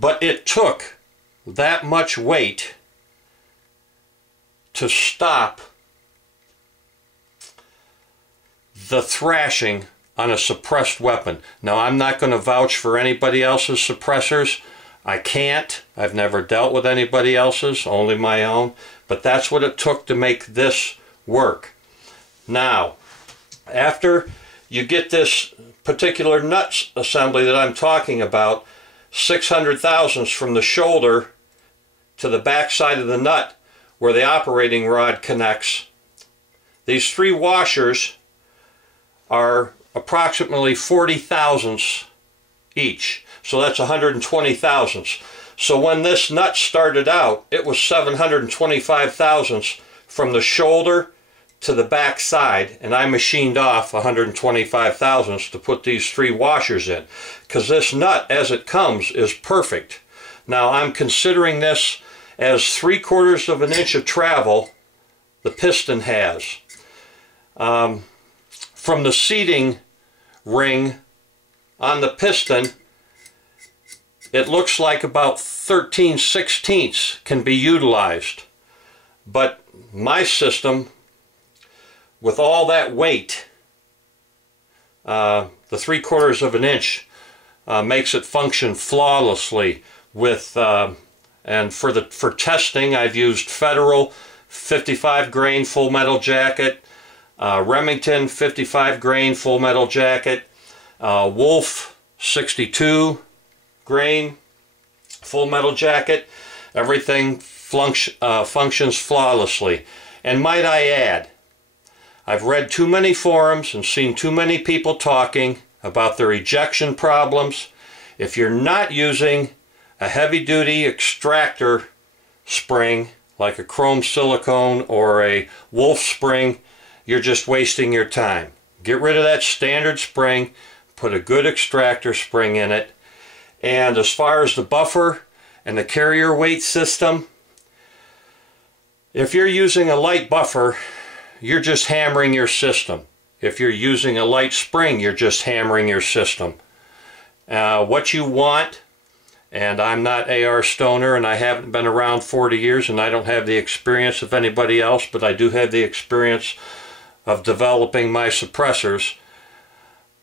But it took that much weight to stop the thrashing on a suppressed weapon. Now, I'm not going to vouch for anybody else's suppressors. I can't. I've never dealt with anybody else's, only my own. But that's what it took to make this work. Now, after you get this particular nut assembly that I'm talking about, 600 thousandths from the shoulder to the back side of the nut where the operating rod connects, these 3 washers are approximately 40 thousandths each. So that's 120 thousandths. So when this nut started out, it was 725 thousandths from the shoulder to the back side, and I machined off 125 thousandths to put these 3 washers in, because this nut as it comes is perfect. Now I'm considering this as 3/4 of an inch of travel the piston has. From the seating ring on the piston, it looks like about 13/16 can be utilized. But my system, with all that weight, the 3/4 of an inch makes it function flawlessly. With and for testing, I've used Federal 55 grain full metal jacket, Remington 55 grain full metal jacket, Wolf 62 grain full metal jacket. Everything functions flawlessly. And might I add, I've read too many forums and seen too many people talking about their ejection problems. If you're not using a heavy-duty extractor spring like a chrome silicone or a Wolf spring, you're just wasting your time. Get rid of that standard spring, put a good extractor spring in it. And as far as the buffer and the carrier weight system, if you're using a light buffer, you're just hammering your system. If you're using a light spring, you're just hammering your system. What you want, and I'm not A.R. Stoner, and I haven't been around 40 years, and I don't have the experience of anybody else, but I do have the experience of developing my suppressors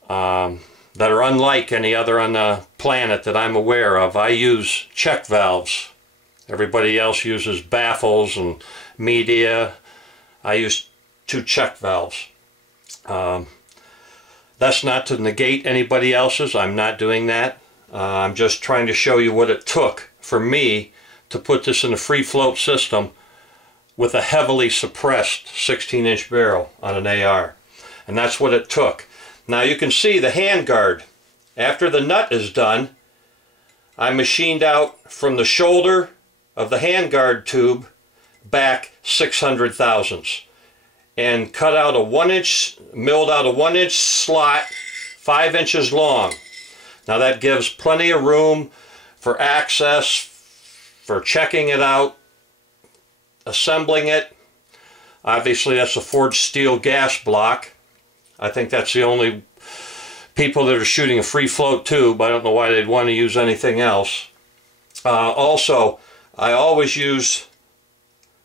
that are unlike any other on the planet that I'm aware of. I use check valves. Everybody else uses baffles and media. I use 2 check valves. That's not to negate anybody else's. I'm not doing that. I'm just trying to show you what it took for me to put this in a free float system with a heavily suppressed 16-inch barrel on an AR. And that's what it took. Now you can see the handguard. After the nut is done, I machined out from the shoulder of the handguard tube back 600 thousandths and cut out a 1-inch, milled out a 1-inch slot 5 inches long. Now that gives plenty of room for access, for checking it out, assembling it. Obviously that's a forged steel gas block. I think that's the only people that are shooting a free float tube. I don't know why they'd want to use anything else. Also, I always use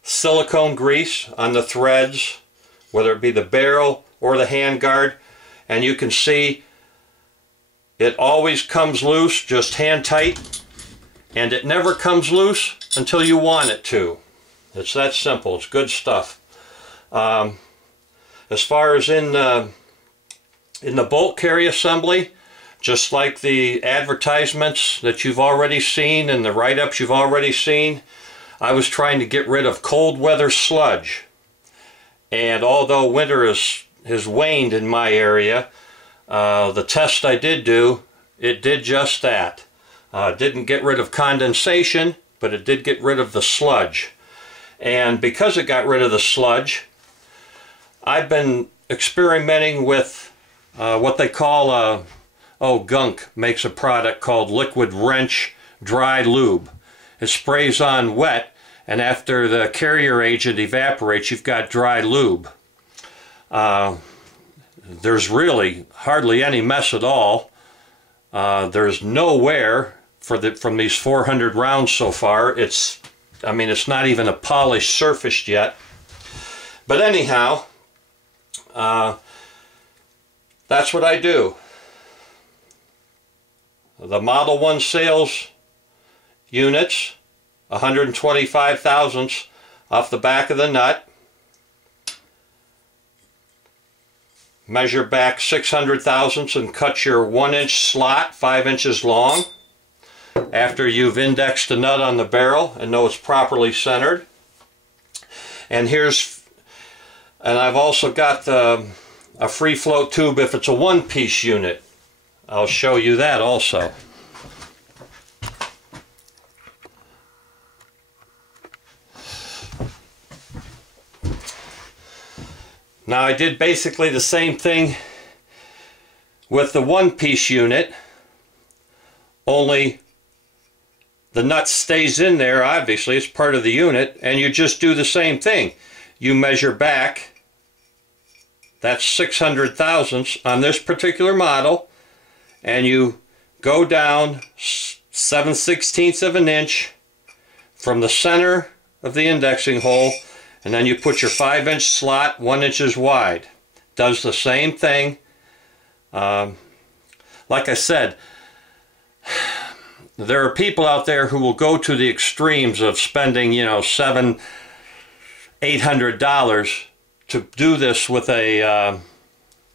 silicone grease on the threads, whether it be the barrel or the handguard, and you can see it always comes loose, just hand tight, and it never comes loose until you want it to. It's that simple. It's good stuff. As far as in the bolt carry assembly, just like the advertisements that you've already seen and the write-ups you've already seen, I was trying to get rid of cold weather sludge. And although winter has waned in my area, the test I did do, it did just that. It didn't get rid of condensation, but it did get rid of the sludge. And because it got rid of the sludge, I've been experimenting with what they call, Gunk makes a product called Liquid Wrench Dry Lube. It sprays on wet, and after the carrier agent evaporates, you've got dry lube. There's really hardly any mess at all. There's no wear from these 400 rounds so far. I mean, it's not even a polished surface yet. But anyhow, that's what I do. The Model 1 sales units, 125 thousandths off the back of the nut. Measure back 600 thousandths and cut your 1-inch slot 5 inches long after you've indexed the nut on the barrel and know it's properly centered. And I've also got a free float tube if it's a one-piece unit. I'll show you that also. Now I did basically the same thing with the one-piece unit, only the nut stays in there, obviously it's part of the unit, and you just do the same thing. You measure back, that's 600 thousandths on this particular model, and you go down 7/16 of an inch from the center of the indexing hole, and then you put your 5-inch slot 1 inch wide. Does the same thing. Like I said, there are people out there who will go to the extremes of spending, you know, $700-800 to do this with an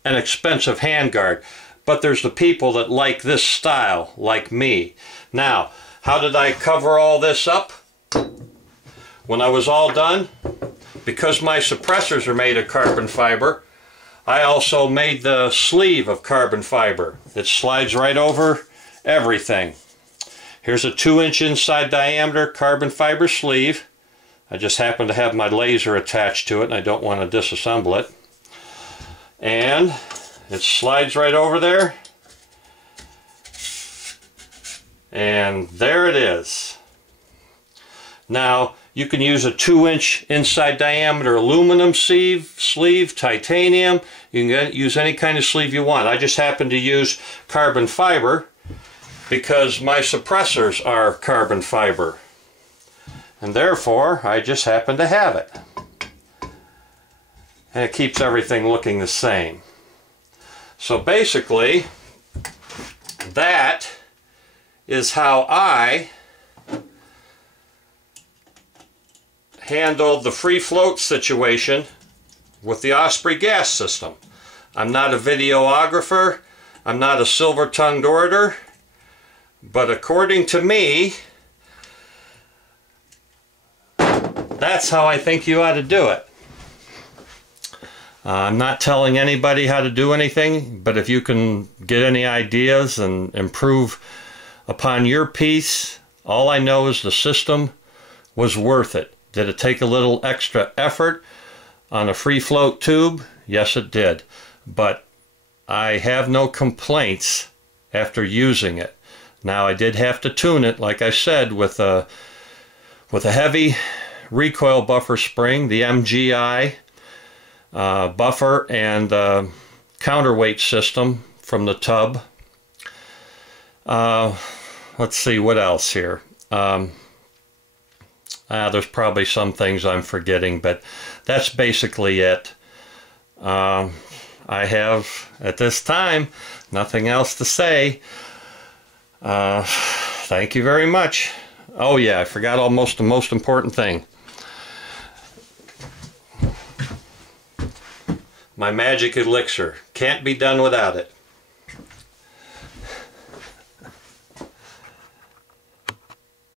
expensive handguard. But there's the people that like this style, like me. Now, how did I cover all this up? When I was all done, because my suppressors are made of carbon fiber, I also made the sleeve of carbon fiber. It slides right over everything. Here's a 2-inch inside diameter carbon fiber sleeve. I just happen to have my laser attached to it and I don't want to disassemble it. And it slides right over there. And there it is. Now, you can use a 2-inch inside diameter aluminum sleeve, titanium. You can use any kind of sleeve you want. I just happen to use carbon fiber because my suppressors are carbon fiber. And therefore, I just happen to have it. And it keeps everything looking the same. So basically, that is how I handled the free float situation with the Osprey gas system. I'm not a videographer, I'm not a silver-tongued orator, but according to me, that's how I think you ought to do it. I'm not telling anybody how to do anything, but if you can get any ideas and improve upon your piece, all I know is the system was worth it. Did it take a little extra effort on a free float tube? Yes, it did. But I have no complaints after using it. Now, I did have to tune it, like I said, with a heavy recoil buffer spring, the MGI buffer, and counterweight system from the tub. Let's see, what else here? There's probably some things I'm forgetting, but that's basically it. I have, at this time, nothing else to say. Thank you very much. Oh yeah, I forgot almost the most important thing. My magic elixir. Can't be done without it.